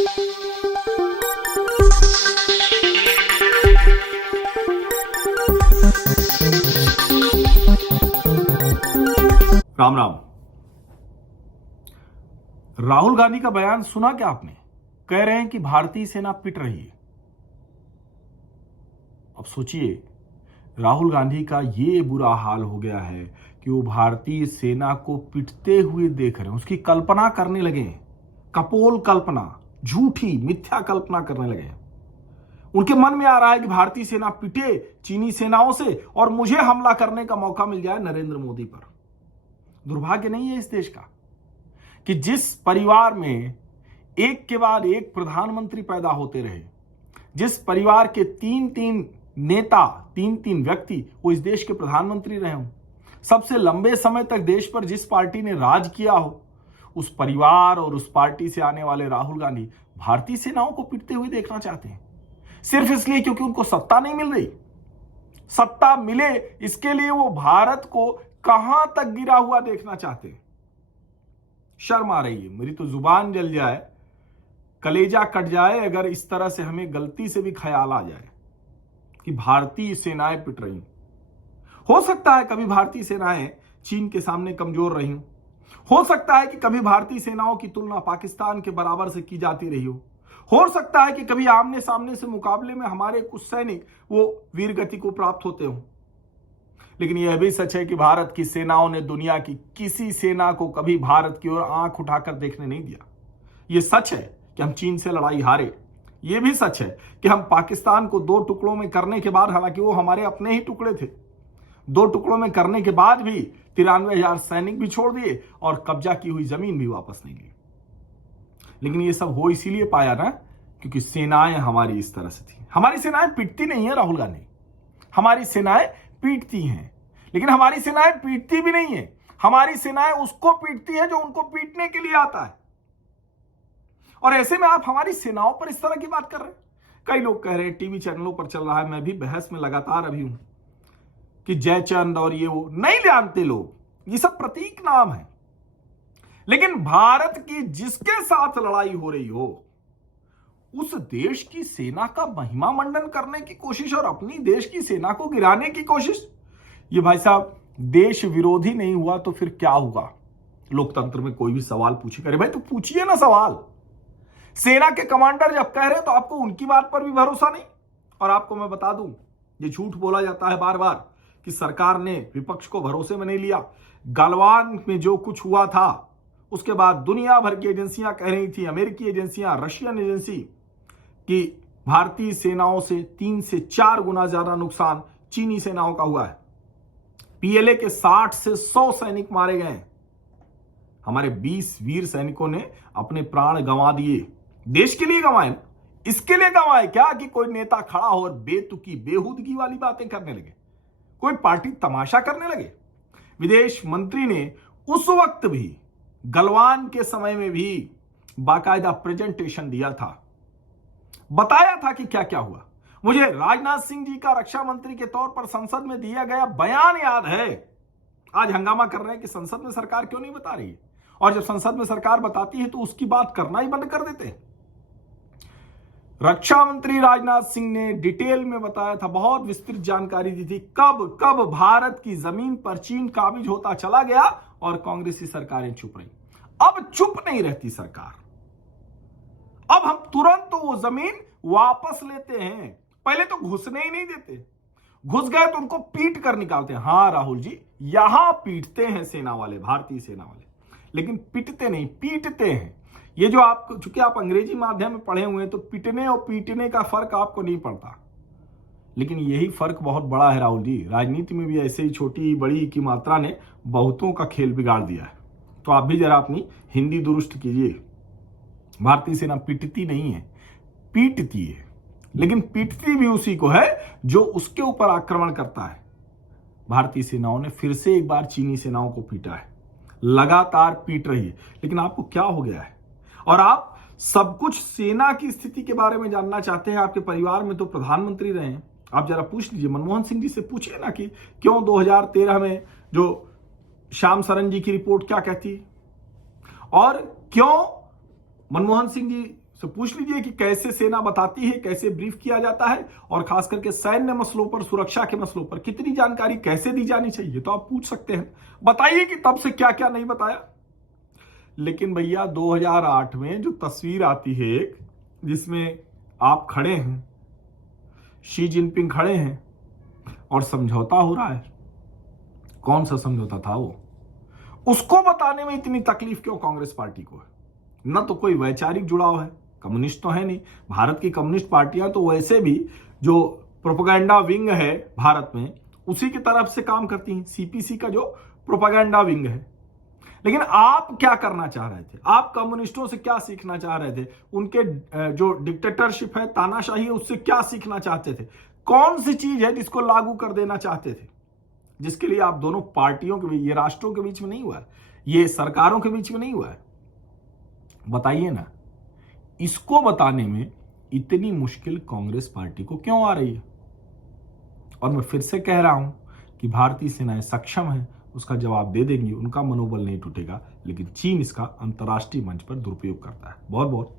राम राम। राहुल गांधी का बयान सुना क्या आपने? कह रहे हैं कि भारतीय सेना पिट रही है। अब सोचिए, राहुल गांधी का ये बुरा हाल हो गया है कि वो भारतीय सेना को पिटते हुए देख रहे हैं, उसकी कल्पना करने लगे हैं। कपोल कल्पना, झूठी मिथ्या कल्पना करने लगे हैं। उनके मन में आ रहा है कि भारतीय सेना पिटे चीनी सेनाओं से और मुझे हमला करने का मौका मिल जाए नरेंद्र मोदी पर। दुर्भाग्य नहीं है इस देश का कि जिस परिवार में एक के बाद एक प्रधानमंत्री पैदा होते रहे, जिस परिवार के तीन नेता, तीन व्यक्ति वो इस देश के प्रधानमंत्री रहे हों, सबसे लंबे समय तक देश पर जिस पार्टी ने राज किया हो, उस परिवार और उस पार्टी से आने वाले राहुल गांधी भारतीय सेनाओं को पिटते हुए देखना चाहते हैं, सिर्फ इसलिए क्योंकि उनको सत्ता नहीं मिल रही। सत्ता मिले इसके लिए वो भारत को कहां तक गिरा हुआ देखना चाहते हैं। शर्म आ रही है, मेरी तो जुबान जल जाए, कलेजा कट जाए अगर इस तरह से हमें गलती से भी ख्याल आ जाए कि भारतीय सेनाएं पिट रही। हो सकता है कभी भारतीय सेनाएं चीन के सामने कमजोर रही हो सकता है कि कभी भारतीय सेनाओं की तुलना पाकिस्तान के बराबर से की जाती रही हो सकता है कि कभी आमने सामने से मुकाबले में हमारे कुछ सैनिक वो वीर गति को प्राप्त होते हो। लेकिन यह भी सच है कि भारत की सेनाओं ने दुनिया की किसी सेना को कभी भारत की ओर आंख उठाकर देखने नहीं दिया। यह सच है कि हम चीन से लड़ाई हारे। यह भी सच है कि हम पाकिस्तान को 2 टुकड़ों में करने के बाद, हालांकि वो हमारे अपने ही टुकड़े थे, 2 टुकड़ों में करने के बाद भी 93,000 सैनिक भी छोड़ दिए और कब्जा की हुई जमीन भी वापस नहीं ली। लेकिन ये सब हो इसीलिए पाया ना क्योंकि सेनाएं हमारी इस तरह से थी। हमारी सेनाएं पिटती नहीं है राहुल गांधी, हमारी सेनाएं पीटती हैं। लेकिन हमारी सेनाएं पीटती भी नहीं है, हमारी सेनाएं उसको पीटती है जो उनको पीटने के लिए आता है। और ऐसे में आप हमारी सेनाओं पर इस तरह की बात कर रहे हैं। कई लोग कह रहे हैं, टीवी चैनलों पर चल रहा है, मैं भी बहस में लगातार अभी हूं कि जयचंद और ये वो नहीं जानते लोग, ये सब प्रतीक नाम है। लेकिन भारत की जिसके साथ लड़ाई हो रही हो उस देश की सेना का महिमा मंडन करने की कोशिश और अपनी देश की सेना को गिराने की कोशिश, ये भाई साहब देश विरोधी नहीं हुआ तो फिर क्या हुआ? लोकतंत्र में कोई भी सवाल पूछे, करे भाई तो पूछिए ना सवाल। सेना के कमांडर जब कह रहे तो आपको उनकी बात पर भी भरोसा नहीं। और आपको मैं बता दूं, ये झूठ बोला जाता है बार बार कि सरकार ने विपक्ष को भरोसे में नहीं लिया। गलवान में जो कुछ हुआ था उसके बाद दुनिया भर की एजेंसियां कह रही थी, अमेरिकी एजेंसियां, रशियन एजेंसी, कि भारतीय सेनाओं से 3 से 4 गुना ज्यादा नुकसान चीनी सेनाओं का हुआ है। पीएलए के 60 से 100 सैनिक मारे गए। हमारे 20 वीर सैनिकों ने अपने प्राण गंवा दिए। देश के लिए गंवाए, इसके लिए गंवाए क्या कि कोई नेता खड़ा हो और बेतुकी बेहूदगी वाली बातें करने लगे, कोई पार्टी तमाशा करने लगे। विदेश मंत्री ने उस वक्त भी, गलवान के समय में भी बाकायदा प्रेजेंटेशन दिया था, बताया था कि क्या क्या हुआ। मुझे राजनाथ सिंह जी का रक्षा मंत्री के तौर पर संसद में दिया गया बयान याद है। आज हंगामा कर रहे हैं कि संसद में सरकार क्यों नहीं बता रही है, और जब संसद में सरकार बताती है तो उसकी बात करना ही बंद कर देते हैं। रक्षा मंत्री राजनाथ सिंह ने डिटेल में बताया था, बहुत विस्तृत जानकारी दी थी, कब कब भारत की जमीन पर चीन काबिज होता चला गया और कांग्रेसी सरकारें चुप रही। अब चुप नहीं रहती सरकार, अब हम तुरंत वो जमीन वापस लेते हैं। पहले तो घुसने ही नहीं देते, घुस गए तो उनको पीट कर निकालते हैं। हाँ राहुल जी, यहां पीटते हैं सेना वाले, भारतीय सेना वाले, लेकिन पिटते नहीं, पीटते हैं। ये जो आप, चूंकि आप अंग्रेजी माध्यम में पढ़े हुए हैं तो पिटने और पीटने का फर्क आपको नहीं पड़ता, लेकिन यही फर्क बहुत बड़ा है राहुल जी। राजनीति में भी ऐसे ही छोटी बड़ी की मात्रा ने बहुतों का खेल बिगाड़ दिया है। तो आप भी जरा अपनी हिंदी दुरुस्त कीजिए। भारतीय सेना पिटती नहीं है, पीटती है, लेकिन पीटती भी उसी को है जो उसके ऊपर आक्रमण करता है। भारतीय सेनाओं ने फिर से एक बार चीनी सेनाओं को पीटा है, लगातार पीट रही है। लेकिन आपको क्या हो गया है? और आप सब कुछ सेना की स्थिति के बारे में जानना चाहते हैं। आपके परिवार में तो प्रधानमंत्री रहे हैं, आप जरा पूछ लीजिए, मनमोहन सिंह जी से पूछिए ना कि क्यों 2013 में जो श्याम सरन जी की रिपोर्ट क्या कहती है, और क्यों मनमोहन सिंह जी तो पूछ लीजिए कि कैसे सेना बताती है, कैसे ब्रीफ किया जाता है, और खास करके सैन्य मसलों पर, सुरक्षा के मसलों पर कितनी जानकारी कैसे दी जानी चाहिए, तो आप पूछ सकते हैं। बताइए कि तब से क्या क्या नहीं बताया। लेकिन भैया 2008 में जो तस्वीर आती है एक, जिसमें आप खड़े हैं, शी जिनपिंग खड़े हैं और समझौता हो रहा है, कौन सा समझौता था वो, उसको बताने में इतनी तकलीफ क्यों कांग्रेस पार्टी को है? न तो कोई वैचारिक जुड़ाव है, कम्युनिस्ट तो है नहीं। भारत की कम्युनिस्ट पार्टियां तो वैसे भी जो प्रोपेगेंडा विंग है भारत में, उसी की तरफ से काम करती हैं, सीपीसी का जो प्रोपेगेंडा विंग है। लेकिन आप क्या करना चाह रहे थे? आप कम्युनिस्टों से क्या सीखना चाह रहे थे? उनके जो डिक्टेटरशिप है, तानाशाही है, उससे क्या सीखना चाहते थे? कौन सी चीज है जिसको लागू कर देना चाहते थे, जिसके लिए आप दोनों पार्टियों के बीच, ये राष्ट्रों के बीच में नहीं हुआ है, ये सरकारों के बीच में नहीं हुआ है? बताइए ना। इसको बताने में इतनी मुश्किल कांग्रेस पार्टी को क्यों आ रही है? और मैं फिर से कह रहा हूं कि भारतीय सेनाएं सक्षम है, उसका जवाब दे देंगी, उनका मनोबल नहीं टूटेगा। लेकिन चीन इसका अंतर्राष्ट्रीय मंच पर दुरुपयोग करता है। बहुत बहुत